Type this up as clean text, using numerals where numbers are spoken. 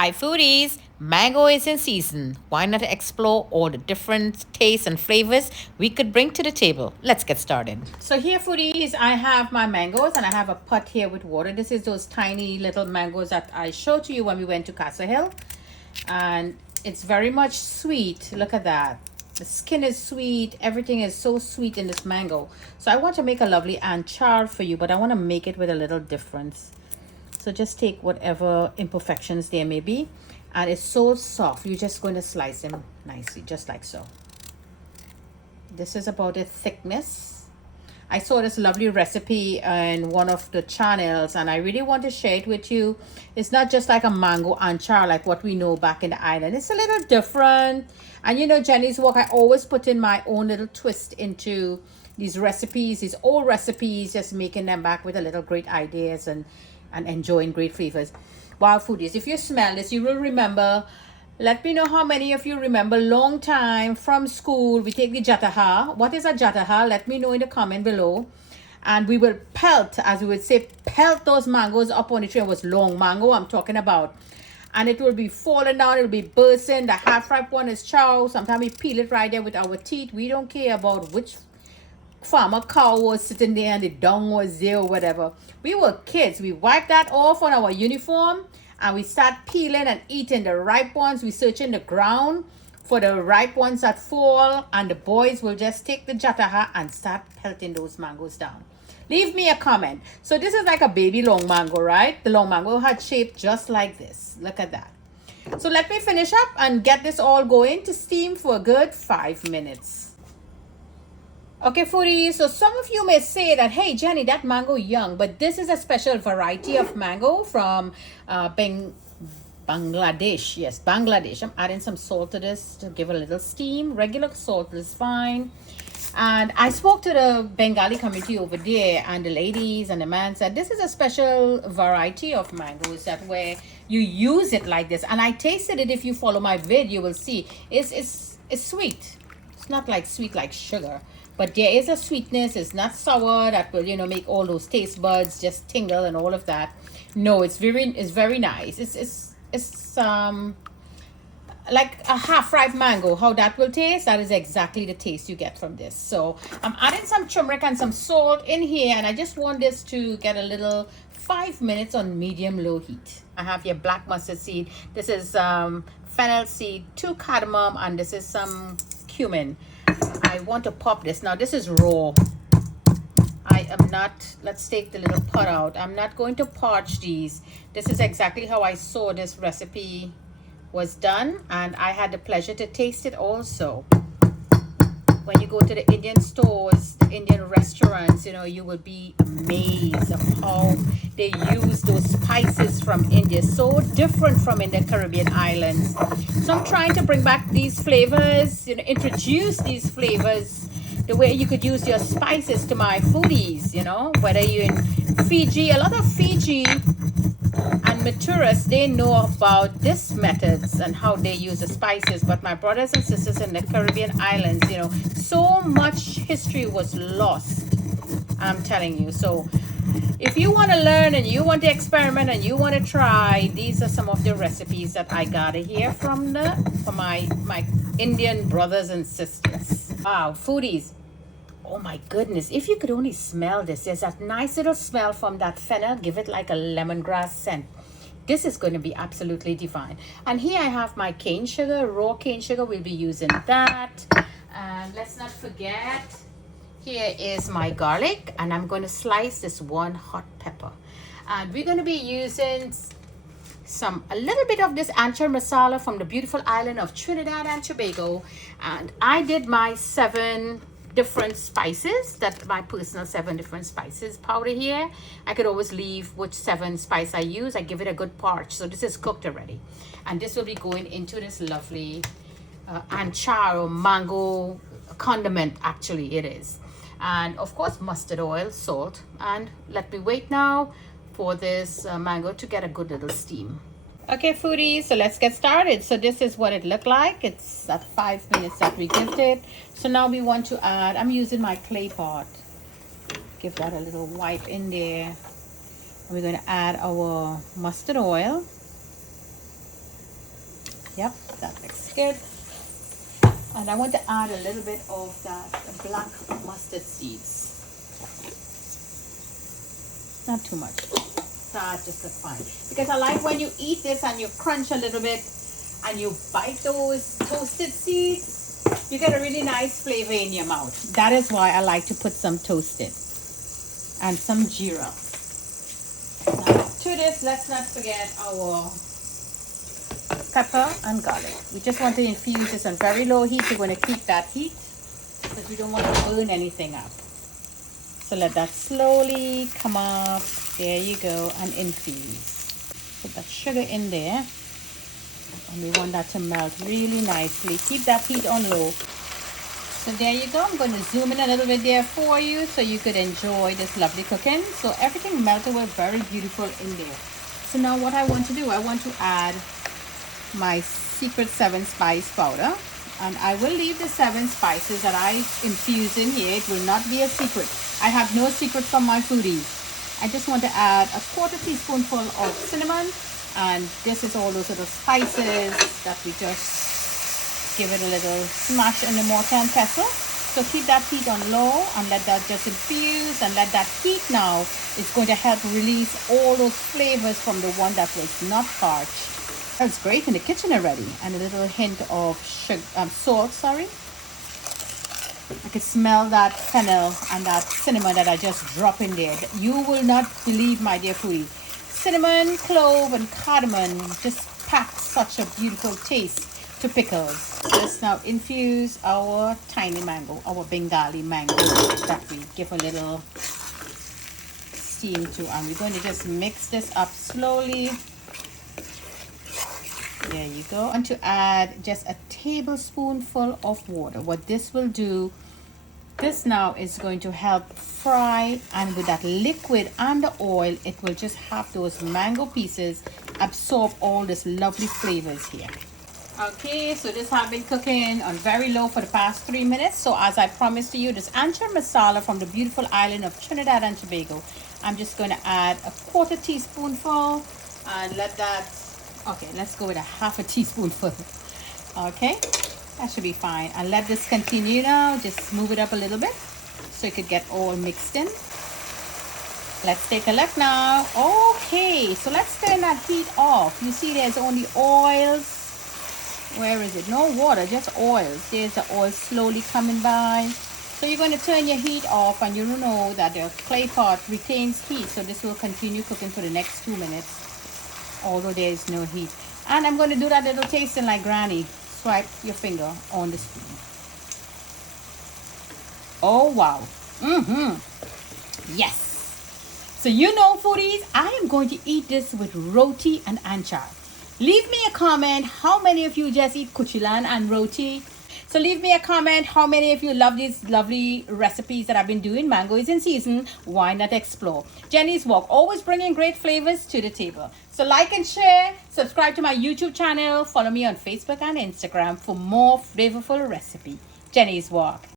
Hi foodies! Mango is in season. Why not explore all the different tastes and flavors we could bring to the table? Let's get started. So here foodies, I have my mangoes and I have a pot here with water. This is those tiny little mangoes that I showed to you when we went to Castle Hill. And it's very much sweet. Look at that. The skin is sweet. Everything is so sweet in this mango. So I want to make a lovely achar for you, but I want to make it with a little difference. So just take whatever imperfections there may be, and it's so soft. You're just going to slice them nicely, just like so. This is about the thickness. I saw this lovely recipe in one of the channels and I really want to share it with you. It's not just like a mango achar like what we know back in the island. It's a little different. And you know, Jenny's work, I always put in my own little twist into these recipes, these old recipes, just making them back with a little great ideas and enjoying great flavors. Wow, foodies, if you smell this, you will remember. Let me know how many of you remember long time from school. We take the jataha. What is a jataha? Let me know in the comment below. And we will pelt, as we would say, pelt those mangoes up on the tree. It was long mango I'm talking about. And it will be falling down. It will be bursting. The half-ripe one is chow. Sometimes we peel it right there with our teeth. We don't care about which farmer cow was sitting there and the dung was there or whatever. We were kids. We wiped that off on our uniform and we start peeling and eating the ripe ones. We searching the ground for the ripe ones that fall, and the boys will just take the jataha and start pelting those mangoes down. Leave me a comment. So this is like a baby long mango, right? The long mango had shape just like this. Look at that. So let me finish up and get this all going to steam for a good 5 minutes. Okay, foodies, so some of you may say that, hey, Jenny, that mango young, but this is a special variety of mango from Bangladesh. Yes, Bangladesh. I'm adding some salt to this to give a little steam. Regular salt is fine. And I spoke to the Bengali community over there, and the ladies and the man said, this is a special variety of mangoes that where you use it like this. And I tasted it. If you follow my video, you will see it's sweet. It's not like sweet like sugar, but there is a sweetness. It's not sour that will, you know, make all those taste buds just tingle and all of that. No, it's very nice. It's like a half-ripe mango. How that will taste, that is exactly the taste you get from this. So I'm adding some turmeric and some salt in here, and I just want this to get a little 5 minutes on medium-low heat. I have here black mustard seed. This is fennel seed, 2 cardamom, and this is some cumin. I want to pop this. Now this is raw. I am not, let's take the little pot out. I'm not going to parch these. This is exactly how I saw this recipe was done, and I had the pleasure to taste it also. When you go to the Indian stores, the Indian restaurants, you know, you will be amazed of how they use those spices from India. So different from in the Caribbean islands. So I'm trying to bring back these flavors, you know, introduce these flavors the way you could use your spices to my foodies, you know, whether you're in Fiji. A lot of Fiji and Maturas, they know about these methods and how they use the spices. But my brothers and sisters in the Caribbean islands, you know, so much history was lost, I'm telling you. So if you want to learn and you want to experiment and you want to try, these are some of the recipes that I got here from my Indian brothers and sisters. Wow, foodies. Oh my goodness, if you could only smell this. There's that nice little smell from that fennel. Give it like a lemongrass scent. This is going to be absolutely divine. And here I have my cane sugar, raw cane sugar. We'll be using that. And let's not forget, here is my garlic. And I'm going to slice this 1 hot pepper. And we're going to be using a little bit of this achar masala from the beautiful island of Trinidad and Tobago. And I did my 7 different spices, that my personal 7 different spices powder here. I could always leave which 7 spice I use. I give it a good parch. So this is cooked already, and this will be going into this lovely achar or mango condiment. Actually it is. And of course mustard oil, salt, and let me wait now for this mango to get a good little steam. Okay, foodies, so let's get started. So this is what it looked like. It's that 5 minutes that we gave it. So now we want to add, I'm using my clay pot. Give that a little wipe in there. We're going to add our mustard oil. Yep, that looks good. And I want to add a little bit of that black mustard seeds. Not too much. That just looks fine. Because I like when you eat this and you crunch a little bit and you bite those toasted seeds, you get a really nice flavor in your mouth. That is why I like to put some toasted and some jeera. Now to this, let's not forget our pepper and garlic. We just want to infuse this on very low heat. We're going to keep that heat because we don't want to burn anything up. So let that slowly come up. There you go, and infuse. Put that sugar in there. And we want that to melt really nicely. Keep that heat on low. So there you go. I'm going to zoom in a little bit there for you so you could enjoy this lovely cooking. So everything melted away very beautiful in there. So now what I want to do, I want to add my secret 7 spice powder. And I will leave the 7 spices that I infuse in here. It will not be a secret. I have no secret from my foodies. I just want to add a 1/4 teaspoonful of cinnamon. And this is all those little spices that we just give it a little smash in the mortar and pestle. So keep that heat on low and let that just infuse, and let that heat now is going to help release all those flavors from the one that was not parched. That's great in the kitchen already. And a little hint of sugar, salt, sorry. I can smell that fennel and that cinnamon that I just dropped in there. You will not believe, my dear foodie. Cinnamon, clove, and cardamom just pack such a beautiful taste to pickles. Let's now infuse our tiny mango, our Bengali mango that we give a little steam to. And we're going to just mix this up slowly. There you go. And to add just a tablespoonful of water. What this will do, this now is going to help fry, and with that liquid and the oil, it will just have those mango pieces absorb all this lovely flavors here. Okay, so this has been cooking on very low for the past 3 minutes. So as I promised to you, this anchor masala from the beautiful island of Trinidad and Tobago. I'm just going to add a 1/4 teaspoonful and let that, okay, let's go with a 1/2 teaspoonful. Okay, that should be fine. And let this continue now. Just move it up a little bit so it could get all mixed in. Let's take a look now. Okay, so let's turn that heat off. You see there's only oils. Where is it? No water, just oils. There's the oil slowly coming by. So you're going to turn your heat off, and you know that the clay pot retains heat. So this will continue cooking for the next 2 minutes, although there is no heat. And I'm going to do that little tasting like Granny. Swipe your finger on the spoon. Oh, wow. Yes. So you know, foodies, I am going to eat this with roti and anchar. Leave me a comment how many of you just eat kuchilan and roti. So leave me a comment how many of you love these lovely recipes that I've been doing. Mango is in season. Why not explore? Jenny's Walk, always bringing great flavors to the table. So like and share. Subscribe to my YouTube channel. Follow me on Facebook and Instagram for more flavorful recipe. Jenny's Walk.